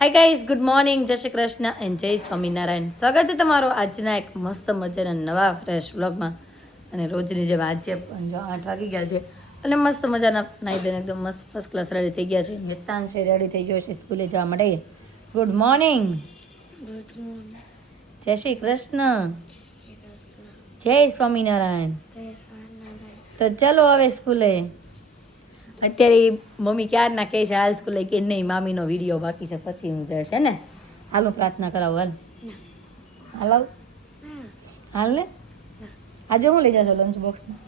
Hi guys, good morning, જય Shri Krishna and જય સ્વામિનારાયણ. સ્વાગત છે તમારો આજના એક મસ્ત મજાના નવા ફ્રેશ વ્લોગમાં. અને રોજની જેમ આજે પણ 8 વાગી ગયા છે અને મસ્ત મજાના નાઈ ધોઈને એકદમ મસ્ત ફર્સ્ટ ક્લાસ રેડી થઈ ગયા છે. મિતાંશ રેડી થઈ ગયો છે સ્કૂલે જવા માટે. Good morning. જય શ્રી કૃષ્ણ. જય સ્વામિનારાયણ. તો ચલો હવે સ્કૂલે. અત્યારે મમ્મી ક્યારના કહે છે હાલ સ્કૂલે, કે નહીં મામીનો વિડીયો બાકી છે પછી હું જઈશ, હે ને? હાલો પ્રાર્થના કરાવો. હાલ હાલ હાલ ને. આજે હું લઈ જશો લંચ બોક્સમાં?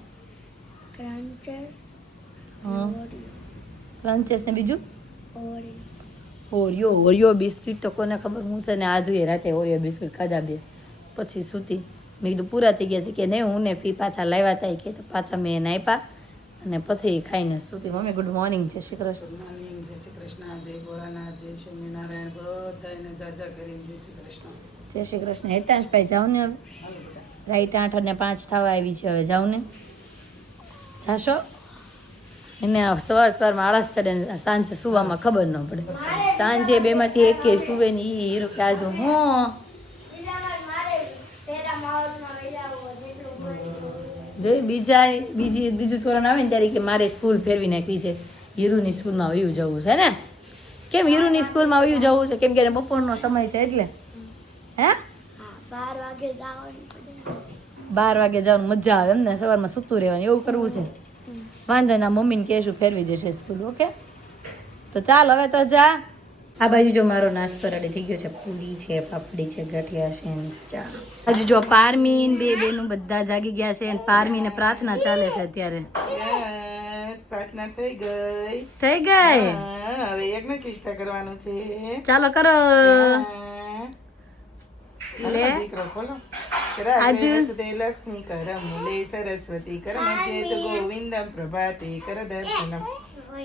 ક્રન્ચેસ ને બીજું ઓરિયો બિસ્કિટ. તો કોને ખબર, હું છે ને આજે રાતે ઓરિયો બિસ્કિટ ખાધા બે પછી સૂતી. મેં કીધું પૂરા થઈ ગયા છે કે નહીં, હું ને ફી પાછા લાવ્યા હતા કે તો પાછા મેં એને આપ્યા અને પછી ખાઈને સૂતી. મમ્મી ગુડ મોર્નિંગ. જય શ્રી કૃષ્ણ. Good morning. જય શ્રી કૃષ્ણ. જય ભોળાનાથ. જય સ્વામિનારાયણ. બધાને જાજા કરીને જય શ્રી કૃષ્ણ. જય શ્રી કૃષ્ણ. હેતાંશભાઈ જાઓ ને હવે. રાઈટ 8:05 થવા આવી છે, હવે જાઉં ને. જાશો? એને સવારમાં આળસ ચડે, સાંજે સુવામાં ખબર ન પડે. સાંજે બેમાંથી એક સુવે ને એ હીરો કે આજુ હું જોઈ બીજું ધોરણ આવે ને ત્યારે કે મારે સ્કૂલ ફેરવી નાખવી છે, હીરુની સ્કૂલમાં વયું જવું છે ને. કેમ હીરુની સ્કૂલમાં વયું જવું છે? કેમ કે બપોરનો સમય છે એટલે. હે 12 વાગે જવાનું મજા આવે એમને, સવારમાં સૂતું રહેવાનું એવું કરવું છે. વાંધો ના, મમ્મીને કહેશું ફેરવી જશે સ્કૂલ. ઓકે, તો ચાલ હવે તો જા. આ બાજુ જો મારો નાસ્તો રેડી થઈ ગયો છે. પૂરી છે, પાપડી છે, ગાંઠિયા છે, ચા. હજુ જો પારમીન બેનું બધા જાગી ગયા છે. પારમીને પ્રાર્થના ચાલે છે અત્યારે. પ્રાર્થના થઈ ગઈ. થઈ ગઈ. હવે યજ્ઞ ચિષ્ટા કરવાનું છે. ચાલો કરો. લે દીકરો ખોલો. આજુ લક્ષ્મી કરમ મૂલે સરસ્વતી કરમધ્યેત ગોવિંદમ પ્રભાતે કર દર્શનમ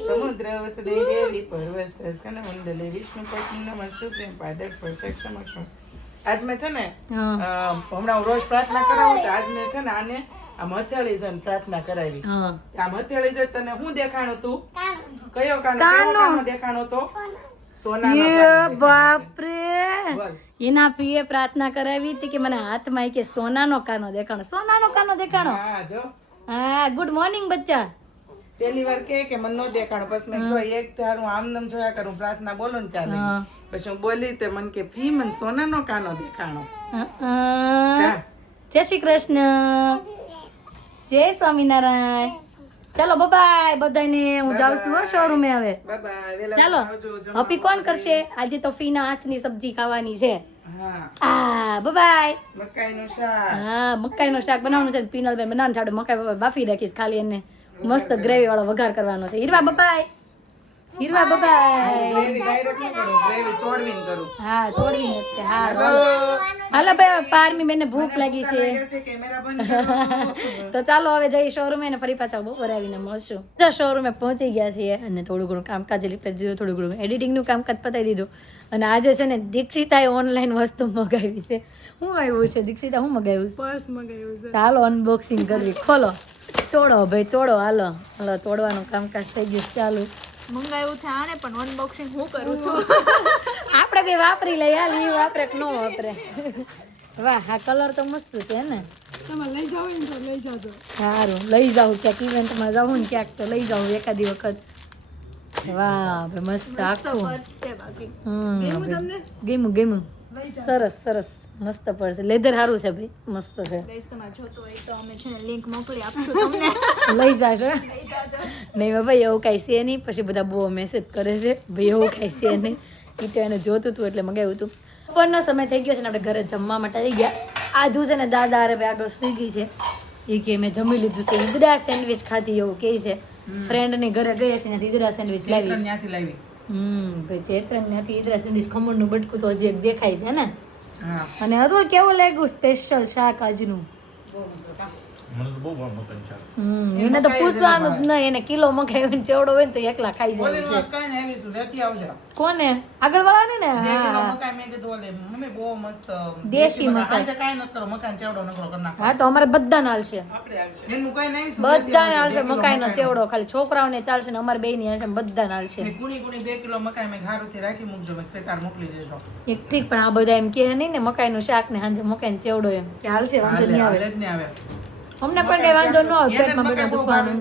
સમુદ્ર વસદે દેવી પર્વત સ્કન મંડલે વિષ્ણુ પત્ની નમસ્તુ પ્રેમ પાદક સ્પર્શક સમક્ષ. આજ મેં છે ને હમણાં રોજ પ્રાર્થના કરાવું તો આજ મેં છે ને આને આમ હથેળી જોઈને પ્રાર્થના કરાવી. આમ હથેળી જોઈ તને શું દેખાણું તું? કયો કાનો દેખાણો તો? બાપરે, એના પીએ પ્રાર્થના કરાવી હતી કે મને હાથમાં કે સોનાનો કાનો દેખાણો. સોનાનો કાનો દેખાણો. હા, ગુડ મોર્નિંગ બચ્ચા. પેલી વાર કે મને નો દેખાણો, પછી મેં જો એક ધાર હું આમ નામ જોયા કરું, પ્રાર્થના બોલો ને ચાલે. પછી હું બોલી તે મને કે ફી મને સોનાનો કાનો દેખાણો. જય શ્રી કૃષ્ણ. જય સ્વામિનારાયણ. ચાલો બાય બધાને, હું જાઉં છું શોરૂમે હવે. ચાલો હપી કોણ કરશે આજે? તો ફીના હાથની સબ્જી ખાવાની છે. હા બાય. મકાઈનું શાક. હા, મકાઈનું શાક બનાવવાનું છે. પીનલબેન બનાવવાનું છે. મકાઈ બાફી રાખીશ, ખાલી એને મસ્ત ગ્રેવી વાળો વઘાર કરવાનો છે. હીરવા બાય. હીરવા બાય. ગ્રેવી ડાયરેક્ટ ન કરું, ગ્રેવી ચોડવીને કરું. હા, ચોડવીને. હા, હાલો ભાઈ, પારમી બેને ભૂખ લાગી છે. કેમેરા બંધ કરો. તો ચાલો હવે જઈ શોરૂમે ને ફરી પાછા બપોરે આવીને મળશું. તો શોરૂમે પહોંચી ગયા છીએ અને થોડું ઘણું કામકાજ લીપી દીધું, થોડું ઘણું એડિટિંગનું કામકાજ પતાવી દીધું. અને આજે છે ને દીક્ષિતાએ ઓનલાઈન વસ્તુ મગાવી છે. શું આવ્યું છે દીક્ષિતા? શું મગાવ્યું? પર્સ મગાવ્યું છે. ચાલો અનબોક્સિંગ કરવી. ખોલો, તોડો ભાઈ, તોડો. હાલો હાલો, તોડવાનું કામકાજ થઈ ગયું. ચાલુ મંગાવ્યું છે આને, પણ અનબોક્સિંગ હું કરું છું. આપણે બે વાપરી લઈએ. હાલ, એ વાપરે કે ન વાપરે. વાહ, આ કલર તો મસ્ત છે ને. તમે લઈ જાઓ ને તો લઈ જાજો. સારું, લઈ જાઉં. ક્યાંક ઇવેન્ટમાં જાઉં ને ક્યાંક તો લઈ જાઉં એકાદી વખત. વાહ મસ્ત આખું પર્સ છે બાકી. ગેમું સરસ સરસ મસ્ત પર્સ. લેધર સારું છે ભાઈ, મસ્ત છે. ગાઈસ તમારે જોતો હોય તો અમે છે ને લિંક મોકલી આપશું તમને. લઈ જાશો? લઈ જાજો. નહીં ભાઈ, એવું કાંઈ છે નહીં. પછી બધા બહુ મેસેજ કરે છે ભાઈ એવું કાંઈ છે નહીં. એ તો એને જોતું હતું એટલે મગાવ્યું હતું. બપોરનો સમય થઈ ગયો છે ને આપણે ઘરે જમવા માટે આવી ગયા. આધું છે ને દાદા અરે ભાઈ આગળ સુઈ ગઈ છે. એ કે મેં જમી લીધું છે. ઈદડા સેન્ડવિચ ખાધી એવું કહે છે. ફ્રેન્ડની ઘરે ગઈ છે ત્યાંથી ઈદડા સેન્ડવિચ લાવી. લાવી. ભાઈ ચેતન ત્યાંથી ઈદડા સેન્ડવિચ, ખમણનું બટકું તો હજી એક દેખાય છે ને. હા. અને હતું કેવું લાગ્યું સ્પેશિયલ શાક આજનું? મને તો બહુ ભાવ મકાઈ શાક. એને તો પૂછવાનું જ નહીં, એને કિલો મકાઈ હોય ને ચેવડો હોય ને તો એકલા ખાઈ જાય ઓલી છે. નો કઈ ને આવીશું લેતી આવશે કોને આગળ વાળાને ને 2 કિલો હા મકાઈ મેં કીધું ઓલે મમ્મી બહુ મસ્ત દેશી મકાઈ. આજે કાંઈ નથી કરો મકાઈ ચેવડો નકરો કરી નાખો હા તો અમારે બધાને હાલશે, એનું કઈ નહીં બધાને હાલશે મકાઈનો ચેવડો. ખાલી છોકરાઓને ચાલશે ને અમારે બેયની હાલશે, બધાને હાલશે. ગુણી 2 કિલો મકાઈ મેં ઘારુથી રાખી મૂકજો મેં સ્વેતાર મોકલી દેજો એક ઠીક, પણ આ બધા એમ કહે નહીં ને મકાઈનું શાક ને હાંજે મકાઈનો ચેવડો એમ કે હાલશે, વાંધો નહીં આવે. હાલે જ નહીં આવે અમને પણ કઈ વાંધો ન આવે, એને પેટમાં મકાઈ બેટા બહુ ભાવે. દુખવાનું.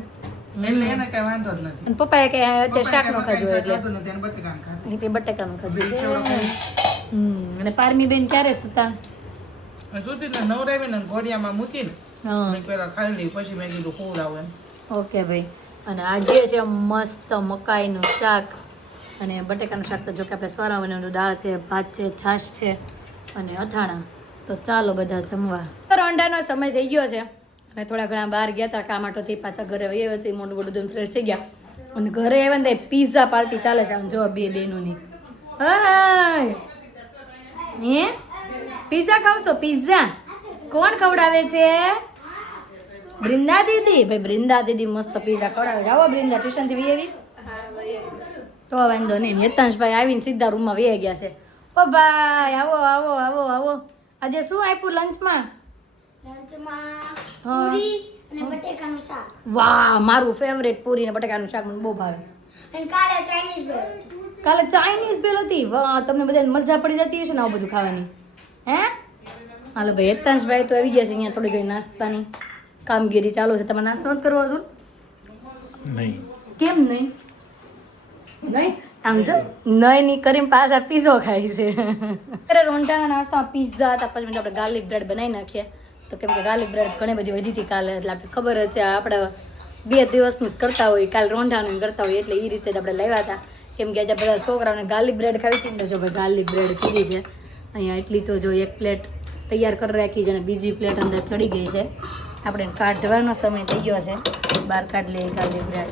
એટલે એને કઈ વાંધો જ નથી અને પપ્પાએ કઈ અત્યારે શાક નો ખાધું મકાઈ એટલે ખાધું નથી એને બટેકાનું ખાધું. એટલે બટાકાનું ખાધું છે. ચેવડો ખાઈ. અને પારમી બેન ક્યારે સુતા? અને સુતી એટલે નવરાવીને ઘોડિયામાં મૂકીને હા મેં પેલા ખાઈ લઈ પછી મેં કીધું ખવડાવું એમ. ઓકે ભાઈ. અને આજે છે મસ્ત મકાઈનું શાક અને બટેકાનું શાક. તો જો કે આપણે સવારમાં બનાવેલું દાળ છે, ભાત છે, છાશ છે અને અથાણા. તો ચાલો બધા જમવા. રોંડાનો સમય થઈ ગયો છે અને થોડા ઘણા બહાર ગયા હતા કામ આટોથી, પાછા ઘરે આવ્યા છે, મોઢું બોઢું ધોઈને ફ્રેશ થઈ ગયા અને ઘરે આવ્યા ને પીઝા પાર્ટી ચાલે છે. આમ જો બે બેનોની. હાય હે પીઝા ખાવશો? પીઝા કોણ ખવડાવે છે? બૃંદા દીદી. ભાઈ બૃંદા દીદી મસ્ત પીઝા ખવડાવે છે. આવો બૃંદા ટ્યુશન થી વી તો વાંધો નહીં. હેતાંશભાઈ આવીને સીધા રૂમમાં વી ગયા છે. ઓ ભાઈ આવો આવો આવો આવો. આજે શું આપ્યું લંચમાં? વાહ મારું ફેવરેટ પૂરી ને બટાકાનું શાક મને બહુ ભાવે. કાલે ચાઇનીઝ બેલ હતી. વાહ તમને બધાને મજા પડી જતી હશે ને આવું બધું ખાવાની. હે હાલો ભાઈ હેતાંશભાઈ તો આવી ગયા છે અહીંયા થોડી ઘણી નાસ્તાની કામગીરી ચાલુ છે. તમારે નાસ્તો નથી કરવો હતું? નહીં. કેમ નહીં? નહીં આમ જો નહીં ની કરીને પાછા પીઝો ખાય છે. અરે રોંઢાના નાસ્તામાં પીઝા હતા, પછી આપણે ગાર્લિક બ્રેડ બનાવી નાખીએ. તો કેમ કે ગાર્લિક બ્રેડ ઘણી બધી વધી હતી કાલે, એટલે આપણે ખબર જ છે આપણે 2 દિવસનું જ કરતા હોય, કાલે રોંઢાનું કરતા હોય, એટલે એ રીતે જ આપણે લાવ્યા હતા. કેમ કે આજે બધા છોકરાઓને ગાર્લિક બ્રેડ ખાવી હતી ને, જો ભાઈ ગાર્લિક બ્રેડ કીધી છે અહીંયા એટલી. તો જો એક પ્લેટ તૈયાર કરી રાખી છે અને બીજી પ્લેટ અંદર ચડી ગઈ છે. આપણે કાઢવાનો સમય થઈ ગયો છે, બહાર કાઢ લઈએ ગાર્લિક બ્રેડ.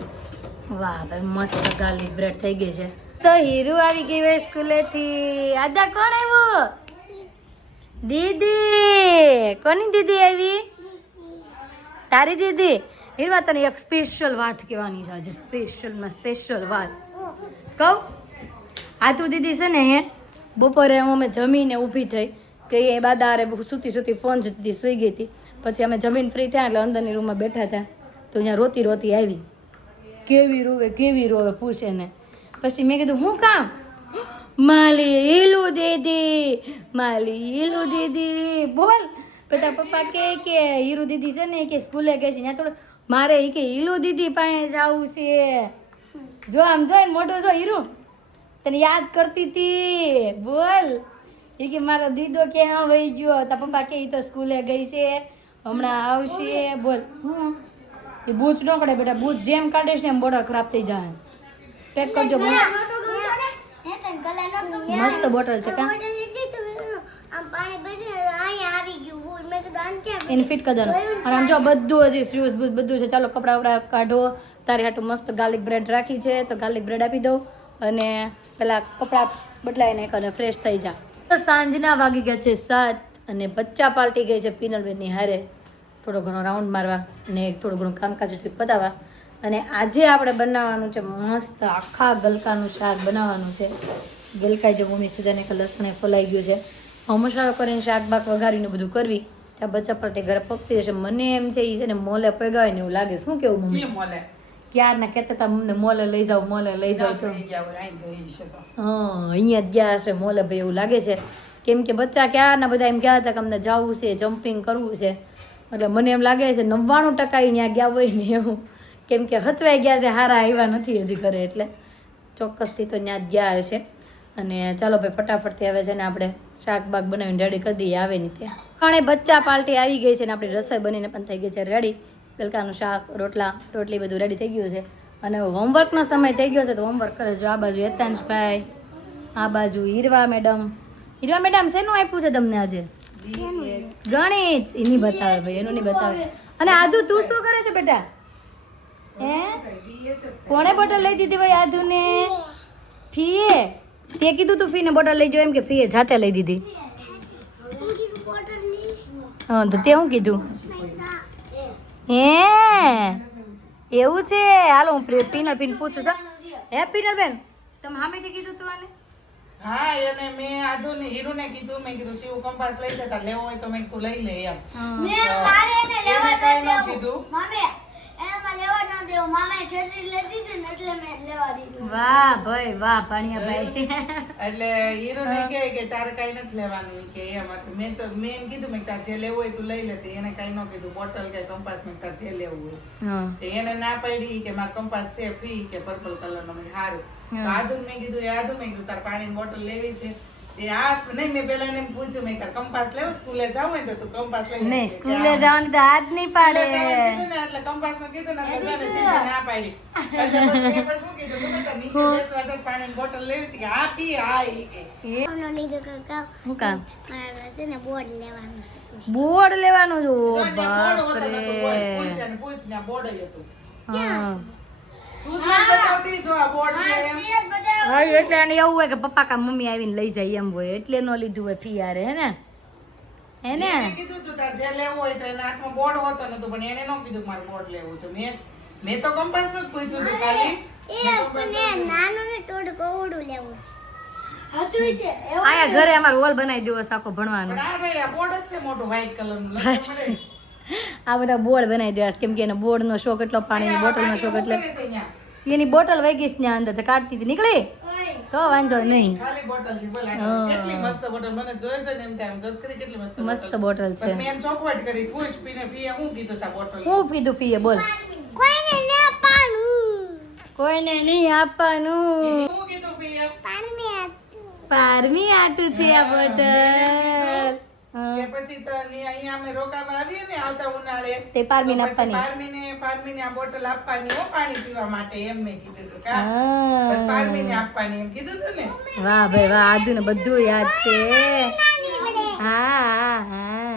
વાહ ભાઈ મસ્ત ગાર્લિક બ્રેડ થઈ ગઈ છે. તો હીરુ આવી ગઈ હોય સ્કૂલેથી. આદા કોણ આવ્યું? દીદી. કોની દીદી આવી? તારી દીદી. હીરવા તને એક સ્પેશિયલ વાત કહેવાની છે આજે. સ્પેશિયલ વાત કહું? આ તું દીદી છે ને બપોરે અમે જમીને ઊભી થઈ કે એ બાદારે સૂતી ફોન જોતી હતી, સૂઈ ગઈ હતી. પછી અમે જમીન ફ્રી થયા એટલે અંદરની રૂમમાં બેઠા હતા તો અહીંયા રોતી આવી. કેવી રોવે પૂછે ને. પછી મેં કીધું હું કામ? માલી હીલું દીદી બોલ. બધા પપ્પા કે હીરુ દીદી છે ને કે સ્કૂલે ગઈ છે ત્યાં થોડું મારે કે હીલુ દીદી પાસે જવું છે. જો આમ જોઈને મોટો જો હીરુ તને યાદ કરતી હતી બોલ. એ કે મારો દીદો કે હા વહી ગયો. તા પપ્પા કે તો સ્કૂલે ગઈ છે હમણાં આવશે બોલ. એ બૂચ ન કાઢે બેટા, બૂચ જેમ કાઢે છે એમ બોડા ખરાબ થઈ જાય. પેક કરજો. મસ્ત બોટલ છે કા એને ફિટ કરી દેવાનું. અને આમ જો બધું હજી શૂઝ બૂઝ બધું છે. ચાલો કપડા વપડા કાઢો. તારી હાટું મસ્ત ગાર્લિક બ્રેડ રાખી છે તો ગાર્લિક બ્રેડ આપી દઉં અને પેલા કપડા બદલાઈ નાખ અને ફ્રેશ થઈ જા. તો સાંજના વાગી ગયા છે 7 અને બચ્ચા પાર્ટી ગઈ છે પિનલબેનની હારે થોડો ઘણો રાઉન્ડ મારવા અને થોડું ઘણું કામકાજ હતું પતાવવા. અને આજે આપણે બનાવવાનું છે મસ્ત આખા ગલકાનું શાક બનાવવાનું છે. ગલકાઈ જો મમ્મી સુધાને લસણે ફોલાઈ ગયું છે. મસાલો કરીને શાક બાક વઘારીને બધું કરવી ત્યાં બચ્ચા પાર્ટી ઘરે પકતી હશે. મને એમ છે એ છે ને મોલે પગાવે ને એવું લાગે. શું કેવું મમ્મી? ક્યારના કહેતા હતા મને મોલે લઈ જાઓ તો હા અહીંયા જ ગયા હશે મોલે ભાઈ એવું લાગે છે. કેમ કે બચ્ચા ક્યારના બધા એમ કહેતા હતા કે અમને જવું છે જમ્પિંગ કરવું છે. એટલે મને એમ લાગે છે 99% ત્યાં ગયા હોય ને એવું. કેમ કે હચવાઈ ગયા છે, હારા આવ્યા નથી હજી ઘરે, એટલે ચોક્કસથી તો ત્યાં જ ગયા હશે. અને ચાલો ભાઈ ફટાફટથી હવે છે ને આપણે શાક બાક બનાવીને રેડી કરી દઈએ આવે ને ત્યાં. અને બચ્ચા પાર્ટી આવી ગઈ છે ને આપણી રસોઈ બનીને પણ થઈ ગઈ છે રેડી. ગલકાનું શાક રોટલી બધું રેડી થઈ ગયું છે. અને હોમવર્કનો સમય થઈ ગયો છે તો હોમવર્ક કરે છે. આ બાજુ હેતાંશભાઈ, આ બાજુ હીરવા મેડમ. શેનું આપ્યું છે તમને આજે? ગણિત. એની બતાવે ભાઈ, એનું નહીં બતાવે. અને આદુ તું શું કરે છે બેટા? હે કોણે બોટલ લઈ દીધી ભાઈ આદુને? ફીએ? તે કીધું તું ફીને બોટલ લઈ જાવ એમ કે ફીએ જાતે લઈ દીધી? હા તો તે શું કીધું? હે એવું છે હાલો હું પીનલ પીન પૂછું છું હે પીનલ બેન તમે સામેથી કીધું તું આને હા એને મેં આધુને હીરુને કીધું મેં કીધું શિવ કંપાસ લઈ જતા લેવો હોય તો મેં તું લઈ લે એમ એને કાંઈ ન કીધું વાહ ભાઈ વાહ ભણ્યા ભાઈ એટલે હીરુને કહે કે તારે કાંઈ નથી લેવાનું કે એમ એટલે મેં એને કીધું મેં તારે જે લેવું હોય તું લઈ લે એને કાંઈ ન કીધું બોટલ કે કંપાસ મેં તારે જે લેવું હોય હા તો એને ના પાડી કે મારે કંપાસ છે ફી કે પર્પલ કલરનો મેં કીધું હારું તો આધુન મેં કીધું એ આધુન મેં કીધું તારે પાણીની બોટલ લેવી છે એ આ નહીં મેં પેલા એને પૂછ્યું મેં તારે કંપાસ લેવો સ્કૂલે જાવ હોય તો તું કંપાસ લઈ નહીં સ્કૂલે જવાનું તો હાથ નહીં પાડે એટલે કંપાસ નું કીધું ને એટલે જાણે સીધી ના પાડી એટલે પછી એ પછી શું કીધું તું બેટા નીચે બેસવા છે પાણીની બોટલ લેવી છે કે હા પી હા ઈ કે શું કામ બોર્ડ લેવાનું છે બોર્ડ લેવાનું છે ઓ બોર્ડ બાપ હતો ને તો રે પૂછ અને પૂછ ને બોર્ડ હતું હા તું જ મને બતાવતી જો આ બોર્ડ છે એમ હા એટલે આને એવું હોય કે પપ્પા કા મમ્મી આવીને લઈ જાય એમ હોય એટલે ન લીધું હોય ફી હારે હે ને મેં કીધું તું તાર જે લેવું હોય તો એના હાથમાં બોર્ડ હોતો નતો પણ એને ન કીધું કે મારે બોર્ડ લેવું છે મેં તો કંપાસ નું જ પૂછ્યું હતું ખાલી નાનું ને થોડું કોવડું લેવું છે આયા ઘરે અમાર હોલ બનાવી દેવો છે આખો ભણવાનો પણ આ ભાઈ આ બોર્ડ જ છે મોટું વ્હાઈટ કલર નું લખેલું મળે. આ બધા બોર્ડ બનાવી દેવા કેમ કે એને બોર્ડ નો શોખ એટલો પાણીની બોટલ નો શોખ એટલે કરે છે અહીંયા. એની બોટલ વહી ગઈ છે ત્યાં અંદર તો કાઢતી હતી નીકળી તો વાંધો નહીં ખાલી બોટલ થી બોલ કેટલી મસ્ત બોટલ મને જોઈ જોઈને એમ થાય આમ જોત કરી કેટલી મસ્ત મસ્ત બોટલ છે બસ મેં એમ ચોખવટ કરી પૂછ પીને પીએ હું કીધું છે આ બોટલ હું પીધું પીએ બોલ કોઈને ના પાનું કોઈને નહીં આપવાનું હું કીધું પીએ પારમી આટું છે આ બોટલ કે પછી તો અહીંયા અમે રોકાવા આવીએ ને આવતા ઉનાળે તે પારમીને તો પછી આપવાની પારમીને આ બોટલ આપવાની હો પાણી પીવા માટે એમ મેં કીધું હતું કા હા. બસ પારમીને આપવાની એમ કીધું હતું ને વાહ ભાઈ વાહ આદુ ને બધું યાદ છે હા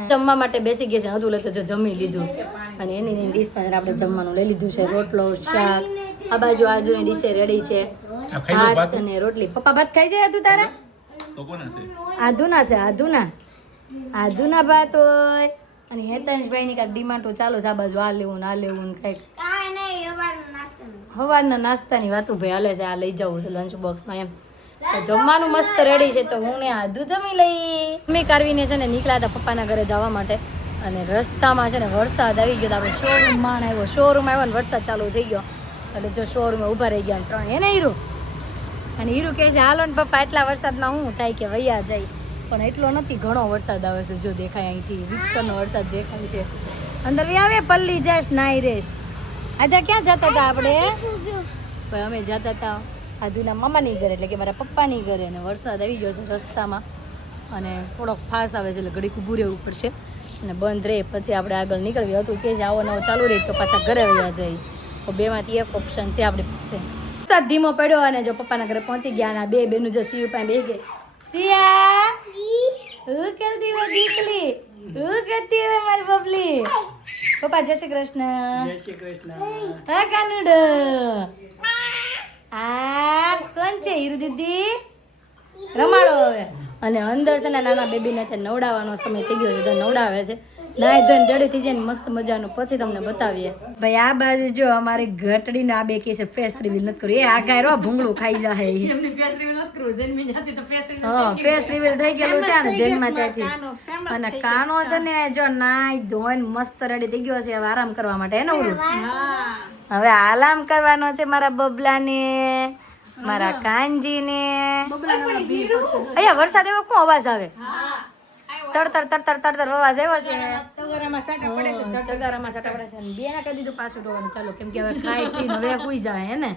જમવા માટે બેસી ગયા છે અધુ લેતો જો જમી લીધું અને એની ડીશમાં આપણે જમવાનું લઈ લીધું છે રોટલો શાક આ બાજુ આદુની ડીશે રેડી છે આ ખાઈ લો ભાત ભાત અને રોટલી પપ્પા ભાત ખાઈ જાય આદુ તારા તો કોના છે આદુના છે આદુના ભાત હોય અને હેતાંશભાઈ ની કાંઈક ડિમાન્ડો ચાલુ છે આ બાજુ આ લેવું ને આ લેવું ને કંઈક કાંઈ નહીં એવાનું નાસ્તો સવારના નાસ્તાની વાતું ભાઈ હાલે છે આ લઈ જવું છે લંચ બોક્સમાં એમ તો જમવાનું મસ્ત રેડી છે તો હું ને આદુ જમી લઈ મમ્મી કારવીને છે ને નીકળ્યા હતા પપ્પાના ઘરે જવા માટે અને રસ્તામાં છે ને વરસાદ આવી ગયો તો આપણે શોરૂમમાં આવ્યો શોરૂમ આવ્યો ને વરસાદ ચાલુ થઈ ગયો એટલે જો શોરૂમે ઊભા રહી ગયા ત્રણ એને હીરું અને હીરું કહે છે હાલો ને પપ્પા એટલા વરસાદમાં હું થાય કે વૈયા જાય પણ એટલો નથી ઘણો વરસાદ આવે છે જો દેખાય અહીંથી રીતસરનો વરસાદ દેખાય છે અંદર બી આવે પલ્લી જશ નાઈ રેશ આજે ક્યાં જતા હતા આપણે ભાઈ અમે જતા હતા આજુના મામાની ઘરે એટલે કે મારા પપ્પાની ઘરે અને વરસાદ આવી ગયો છે રસ્તામાં અને થોડોક ફાસ આવે છે એટલે ઘડીક ઊભું રહેવું પડશે અને બંધ રહે પછી આપણે આગળ નીકળવી હતું કે આવો નવો ચાલુ રહી તો પાછા ઘરે વયા જાય તો બેમાંથી એક ઓપ્શન છે આપણી પાસે વરસાદ ધીમો પડ્યો અને જો પપ્પાના ઘરે પહોંચી ગયા અને આ બે બેનું જો સીયુ પાસે બે ગઈ સિયા હું કરતી હોય દીકલી હું કરતી હોય મારી બબલી પપ્પા જય શ્રી કૃષ્ણ હા કાનુડો આ કોણ છે હીરુ દીદી રમાડો હવે અને અંદર છે ને નાના બેબીને તે નવડાવવાનો સમય થઈ ગયો છે તો નવડાવે છે નાઈ ધન જડી થઈ જાય ને મસ્ત મજાનું પછી તમને બતાવીએ ભાઈ આ બાજુ જો અમારે ઘટડીને આ બે કે છે ફેસ રિવીલ નથી કરવું એ આ ગાયરો ભૂંગળું ખાઈ જાય હા ફેસ રિવીલ થઈ ગયેલું છે ને જન્મમાં ત્યાંથી અને કાનો છે ને જો નાઈ ધોઈને મસ્ત રેડી થઈ ગયો છે હવે આરામ કરવા માટે એને ઉડું હવે આરામ કરવાનો છે મારા બબલાને મારા કાનજીને અહીંયા વરસાદ એવો કોણ અવાજ આવે તડતર તડતર તડતર અવાજ આવ્યો છે તગારામાં સાટા પડે છે તગારામાં સાટા પડે છે બે ના કહી દીધું પાછું ધોવાનું ચાલો કેમ કે હવે ખાઈ પીને હવે સુઈ જાય હે ને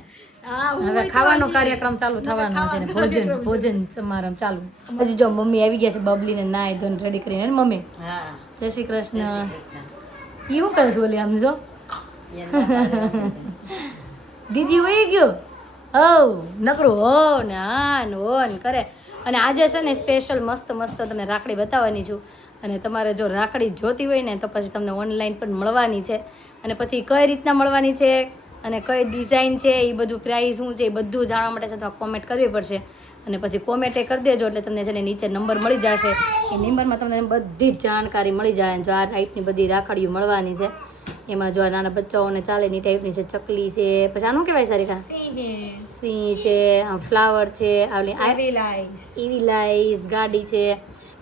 હવે ખાવાનો કાર્યક્રમ ચાલુ થવાનો છે ને ભોજન સમારંભ ચાલુ હજી જો મમ્મી આવી ગયા છે બબલીને નાઈ ધોઈને રેડી કરીને હે ને મમ્મી જય શ્રી કૃષ્ણ ઈ શું કરે છે ઓલી આમ જો દીદી વહી ગયો નકરું હો ને હા ને હો ને કરે અને આજે છે ને સ્પેશિયલ મસ્ત મસ્ત તમને રાખડી બતાવવાની છું અને તમારે જો રાખડી જોતી હોય ને તો પછી તમને ઓનલાઈન પણ મળવાની છે અને પછી કઈ રીતના મળવાની છે અને કઈ ડિઝાઇન છે એ બધું પ્રાઇસ શું છે એ બધું જાણવા માટે છે તો કોમેન્ટ કરવી પડશે અને પછી કોમેન્ટે કરી દેજો એટલે તમને છે ને નીચે નંબર મળી જશે એ નંબરમાં તમને બધી જ જાણકારી મળી જાય જો આ રાઈટની બધી રાખડીઓ મળવાની છે એમાં જો આ નાના બચ્ચાઓને ચાલે ની ટાઈપની છે, ચકલી છે, પછી આનું કહેવાય સારિકા? સિંહ છે, ફ્લાવર છે, એવી લાઈસ ગાડી છે,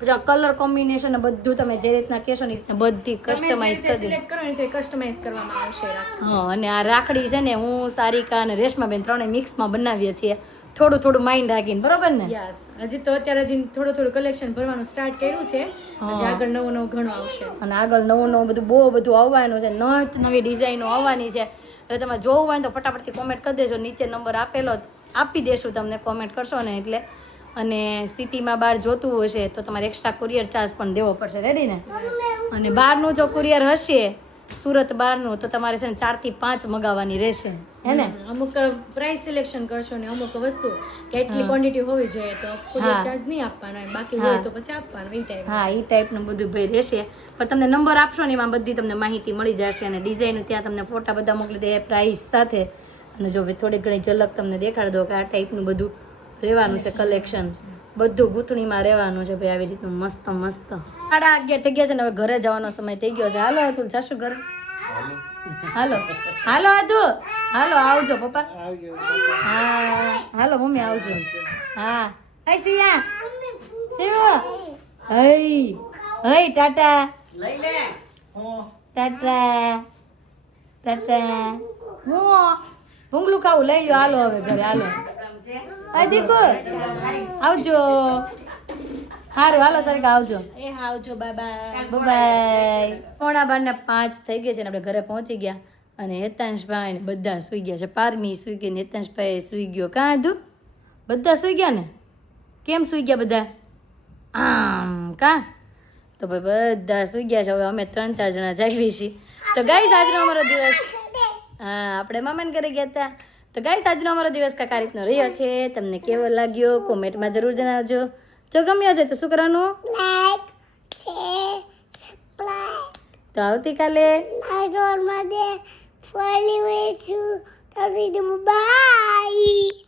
પછી આ કલર કોમ્બિનેશન ને બધું તમે જે રીતના કહેશો ને એ રીતના બધી કસ્ટમાઇઝ કરી દે. સિલેક્ટ કરો ને તે કસ્ટમાઇઝ કરવામાં આવશે. હા, અને આ રાખડી છે ને હું સારિકા અને રેશમાબેન ત્રણેય મિક્સમાં બનાવીએ છીએ, થોડું થોડું માઇન્ડ રાખીને, બરોબર ને? યસ, હજી તો અત્યારે થોડું થોડું કલેક્શન ભરવાનું સ્ટાર્ટ કર્યું છે. હજી આગળ નવું નવું ઘણું આવશે. અને આગળ નવું નવું બધું બહુ બધું આવવાનું છે, નવી ડિઝાઇનો આવવાની છે. એટલે તમે જોવું હોય ને તો ફટાફટથી કોમેન્ટ કરી દેજો, નીચે નંબર આપેલો આપી દેશું તમને, કોમેન્ટ કરશો ને એટલે. અને સિટીમાં બહાર જોતું હશે તો તમારે એક્સ્ટ્રા કુરિયર ચાર્જ પણ દેવો પડશે. રેડી ને? અને બહારનું જો કુરિયર હશે સુરત બહારનું તો તમારે છે ને 4 થી 5 મગાવવાની રહેશે, હે ને? અમુક પ્રાઇસ સિલેક્શન કરશો ને અમુક વસ્તુ કેટલી ક્વોન્ટિટી હોવી જોઈએ તો કુરિયર ચાર્જ નહીં આપવાનો હોય, બાકી હોય તો પછી આપવાનો એ ટાઈપ. હા, એ ટાઈપનું બધું ભાઈ રહેશે. પણ તમને નંબર આપશો ને એમાં બધી તમને માહિતી મળી જશે, અને ડિઝાઇન ત્યાં તમને ફોટા બધા મોકલી દે પ્રાઇસ સાથે. અને જો ભાઈ થોડી ઘણી ઝલક તમને દેખાડી દો કે આ ટાઈપનું બધું રહેવાનું છે કલેક્શન, બધું ગૂંથણીમાં રહેવાનું છે ભાઈ, આવી રીતનું મસ્ત મસ્ત. 11:30 થઈ ગયા છે ને હવે ઘરે જવાનો સમય થઈ ગયો છે. હાલો તું જાશું ઘરે? હાલો હાલો આદુ, હાલો આવજો પપ્પા. હા હાલો મમ્મી આવજો. હા હાય સિયા, સિયા, હઈ હઈ ટાટા લઈ લે, ટાટા ટાટા. હું ભૂંગળું ખાવું લઈ લો, હાલો હવે ઘરે હાલો. આ દીકુ આવજો. સારું હાલો સરકા આવજો. એ આવજો, બાય બાય. બાય. 4:45 થઈ ગઈ છે ને આપણે ઘરે પહોંચી ગયા. અને હેતાંશભાઈ ને બધા સુઈ ગયા છે. પારમી સુઈ ગઈ ને હેતાંશભાઈ સુઈ ગયો. કાં આધું બધા સુઈ ગયા ને? કેમ સુઈ ગયા બધા? આમ કાં? તો ભાઈ બધા સુઈ ગયા છે. હવે અમે 3-4 જણા જાગવી છીએ. તો ગાઈસ આજનો અમારો દિવસ, હા આપણે મામાને ઘરે ગયા હતા. તો ગાઈસ આજનો અમારો દિવસ કાંઈક આ રીતનો રહ્યો છે. તમને કેવો લાગ્યો કોમેન્ટમાં જરૂર જણાવજો. જો ગમ્યો છે તો શું કરવાનું? Like, share, subscribe. તો આવતીકાલે ફોલી વેચું. બાય.